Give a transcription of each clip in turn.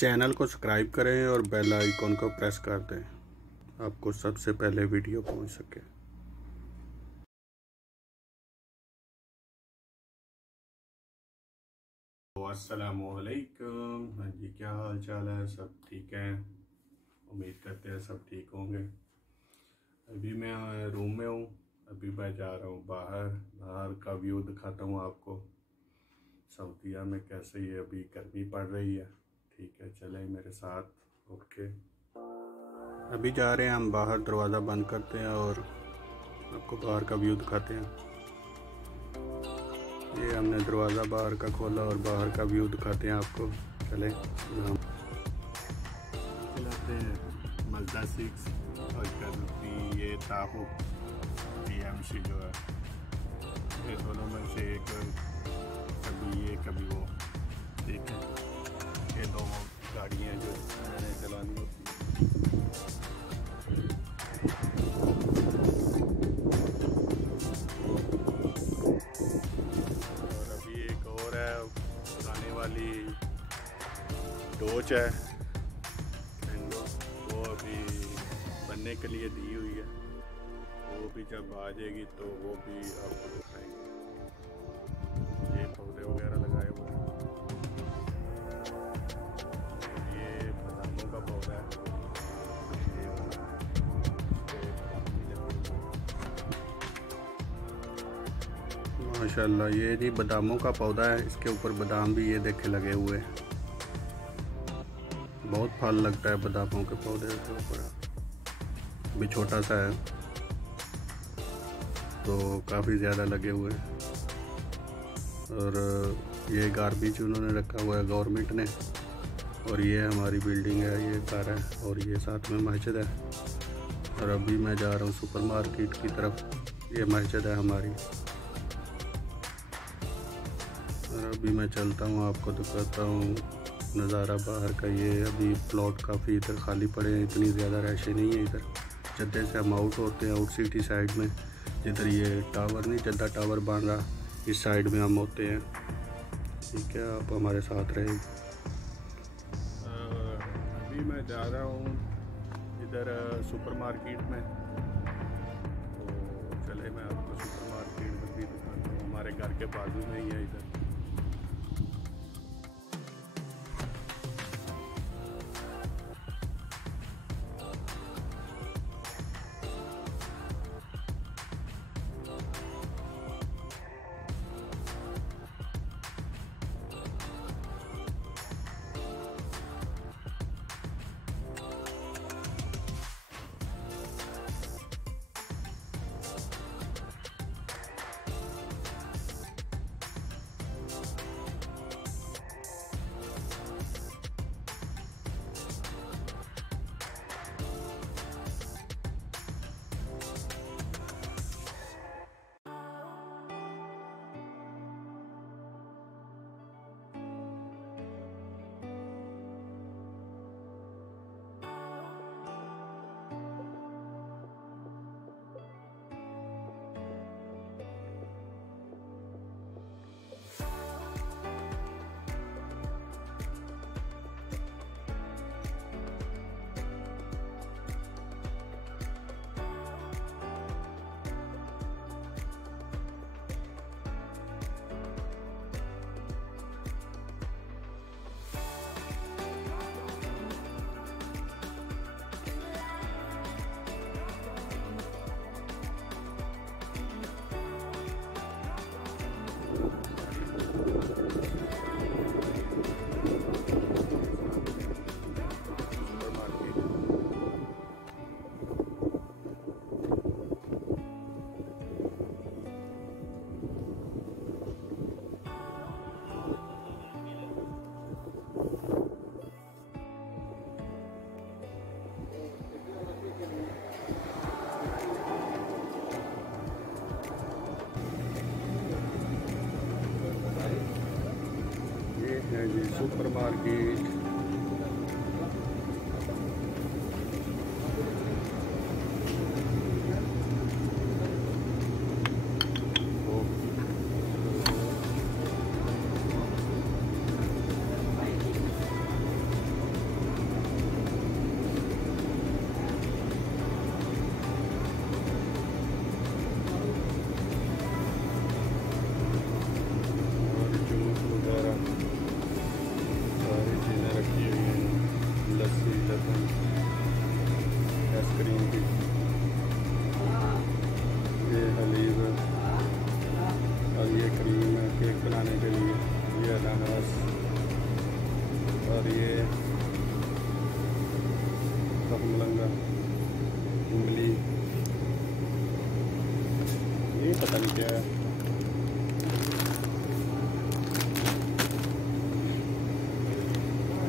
Channel को subscribe करें और बेल आइकॉन को प्रेस कर दें, आपको सबसे पहले वीडियो पहुंच सके। अस्सलामुअलैकुम। हाँ जी, क्या हाल चाल है? सब ठीक है? उम्मीद करते हैं सब ठीक होंगे। अभी मैं रूम में हूँ। अभी मैं जा रहा हूँ बाहर का व्यू दिखाता हूँ आपको। सऊदीया में कैसे ही अभी गर्मी पड़ रही है। ठीक है, चलें मेरे साथ उठ के। अभी जा रहे हैं हम बाहर, दरवाज़ा बंद करते हैं और आपको बाहर का व्यू दिखाते हैं। ये हमने दरवाज़ा बाहर का खोला और बाहर का व्यू दिखाते हैं आपको। चलें हम चलाते हैं मज़दा 6 और कभी ये ताहू DMC जो है, ये दोनों में से एक, कभी ये कभी वो। ठीक है, ये दो गाड़ियाँ जो मैंने चलानी होती हैं। और अभी एक और है आने वाली डोज है, वो अभी बनने के लिए दी हुई है। वो भी जब आ जाएगी तो वो भी आपको दिखाएंगे। ये पौधे वगैरह लगाए हुए हैं। ये बादामों का पौधा है। माशाल्लाह, ये जी बादामों का पौधा है। इसके ऊपर बादाम भी ये देखे लगे हुए हैं। बहुत फल लगता है बादामों के पौधे के ऊपर। भी छोटा सा है तो काफ़ी ज़्यादा लगे हुए हैं। और ये गार्बेज उन्होंने रखा हुआ है गवर्नमेंट ने। और ये हमारी बिल्डिंग है, ये घर है और ये साथ में मस्जिद है। और अभी मैं जा रहा हूँ सुपरमार्केट की तरफ। ये मस्जिद है हमारी। और अभी मैं चलता हूँ, आपको दिखाता हूँ नज़ारा बाहर का। ये अभी प्लॉट काफ़ी इधर खाली पड़े हैं, इतनी ज़्यादा रैशे नहीं है इधर। जद्दे से हम आउट होते हैं, आउट सिटी साइड में, जिधर ये टावर नहीं, जद्दा टावर बन रहा, इस साइड में हम होते हैं। ठीक है, आप हमारे साथ रहें। अभी मैं जा रहा हूँ इधर सुपरमार्केट में, तो चले मैं आपको सुपरमार्केट में भी दिखाता हूँ। हमारे घर के बाजू में ही है इधर। है जी सुपरमार्केट। और ये मलंगा इमली, ये पता नहीं क्या है।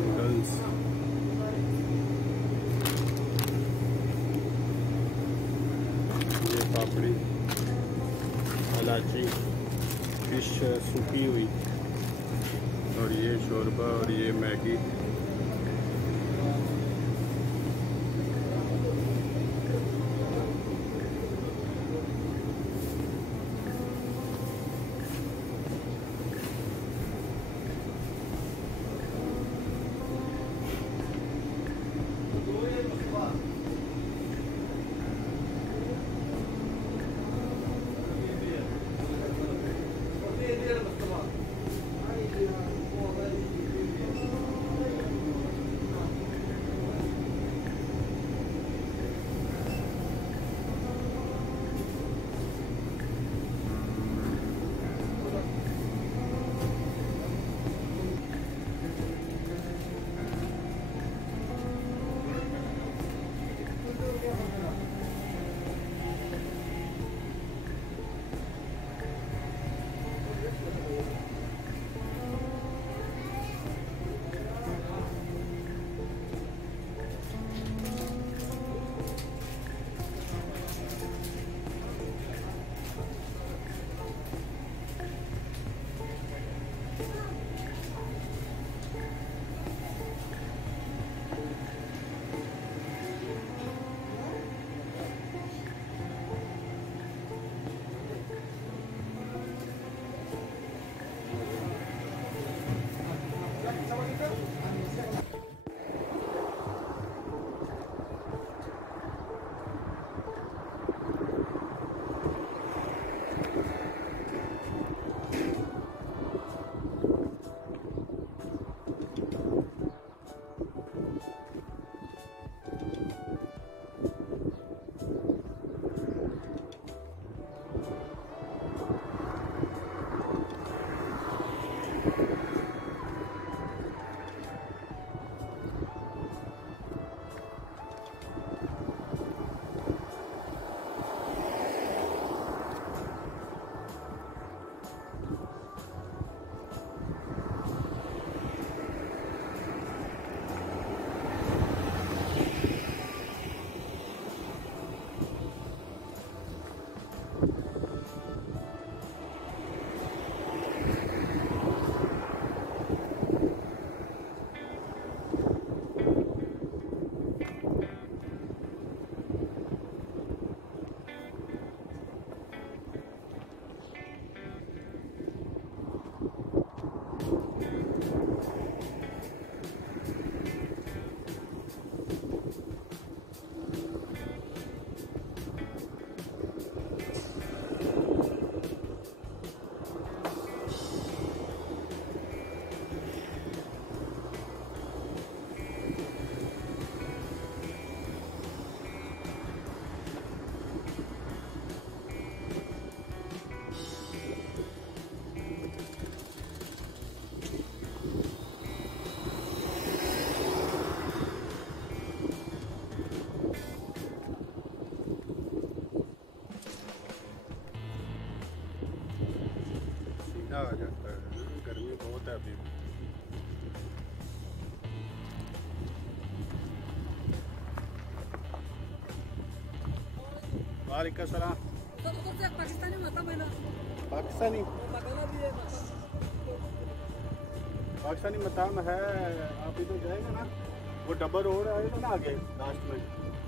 नूडल्स, ये पापड़ी, इलायची, फिश सूखी हुई, और ये शोरबा, और ये मैगी। आ जाता है, गर्मी बहुत है अभी। वालेकुम सलाम। पाकिस्तानी पाकिस्तानी मकाम है, आप इधर जाएंगे ना, वो डबल रोड आएगा ना आगे लास्ट में,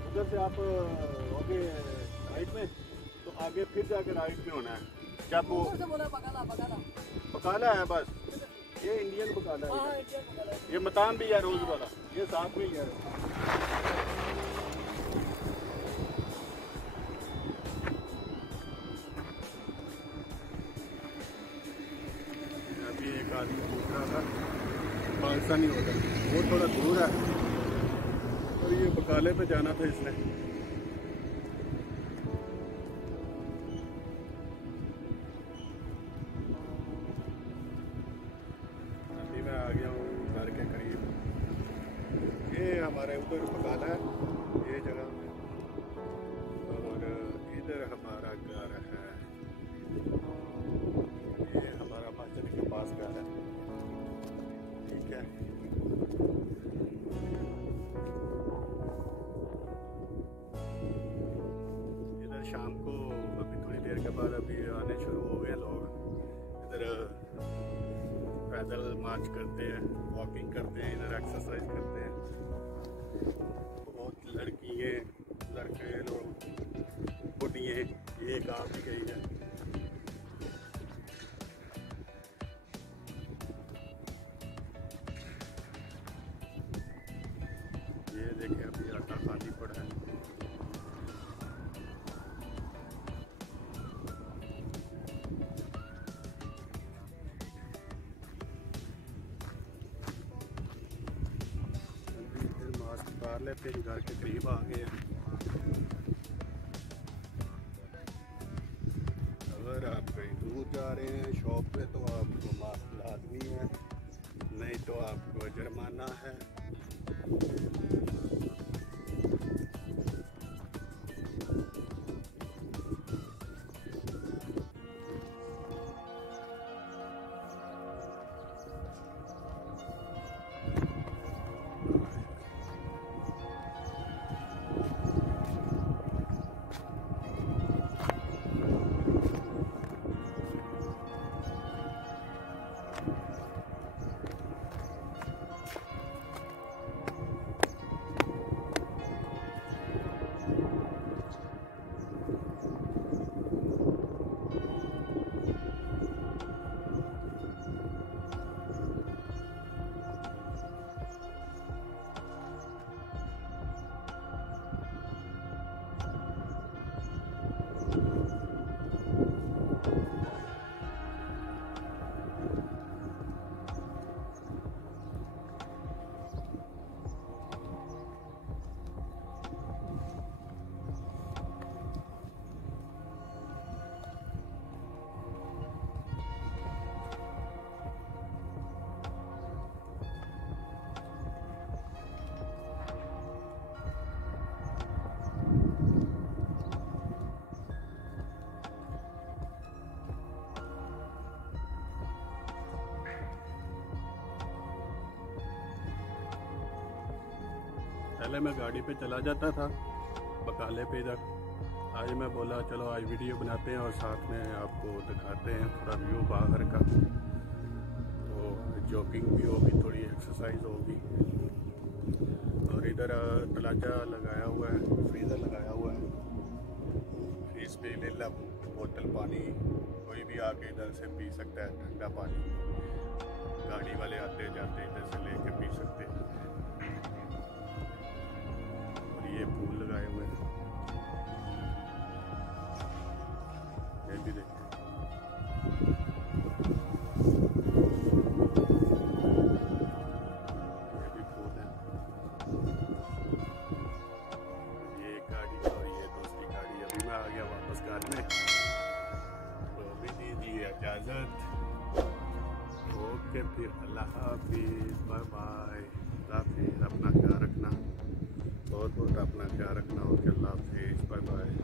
उधर से आप आगे राइट में, तो आगे फिर जाके राइट में होना है। क्या वो बकाला है? बस ये इंडियन बकाला है, ये मताम भी है रोज वाला, ये साथ में ही है। अभी एक आदमी पूछ रहा था पाकिस्तानी होटल, वो थोड़ा दूर है, और ये बकाले पे जाना था इसने। आ गया हूँ घर के करीब। हमारे उधर बकाला है ये जगह, और इधर हमारा घर है, ये हमारा मस्जिद के पास घर है, ठीक है। इधर शाम को अभी थोड़ी देर के बाद अभी आने शुरू हो गए लोग, इधर पैदल मार्च करते हैं, वॉकिंग करते हैं, इधर एक्सरसाइज करते हैं। बहुत लड़कियाँ लड़के लोग बुढ़ियाँ ये काम भी गई है। ये देखें अभी आटा खाली पड़ा है। उतार लेते हैं, घर के करीब आ गए हैं। अगर आप कहीं दूर जा रहे हैं शॉप पे तो आपको मास्क लाजमी है, नहीं तो आपको जुर्माना है। पहले मैं गाड़ी पे चला जाता था बकाले पे इधर, आज मैं बोला चलो आज वीडियो बनाते हैं और साथ में आपको दिखाते हैं थोड़ा व्यू बाहर का, तो जॉगिंग भी होगी, थोड़ी एक्सरसाइज होगी। और इधर तलाजा लगाया हुआ है, फ्रीज़र लगाया हुआ है, फ्रीज पे ले ला बोतल पानी, कोई भी आके इधर से पी सकता है ठंडा पानी, गाड़ी वाले आते जाते इधर से लेके पी सकते हैं। ये फूल लगाए हुए हैं, ये भी देखिए। ये भी फूल है, ये गाड़ी और ये दूसरी गाड़ी। अभी मैं आ गया वापस घर में, तो अभी दीजिए इजाज़त। ओके फिर अल्लाह हाफिज़, बाय बाय। अपना ख्याल रखना, बहुत बहुत अपना ख्याल रखना। ओके अल्लाह हाफिज़, बाय बाय।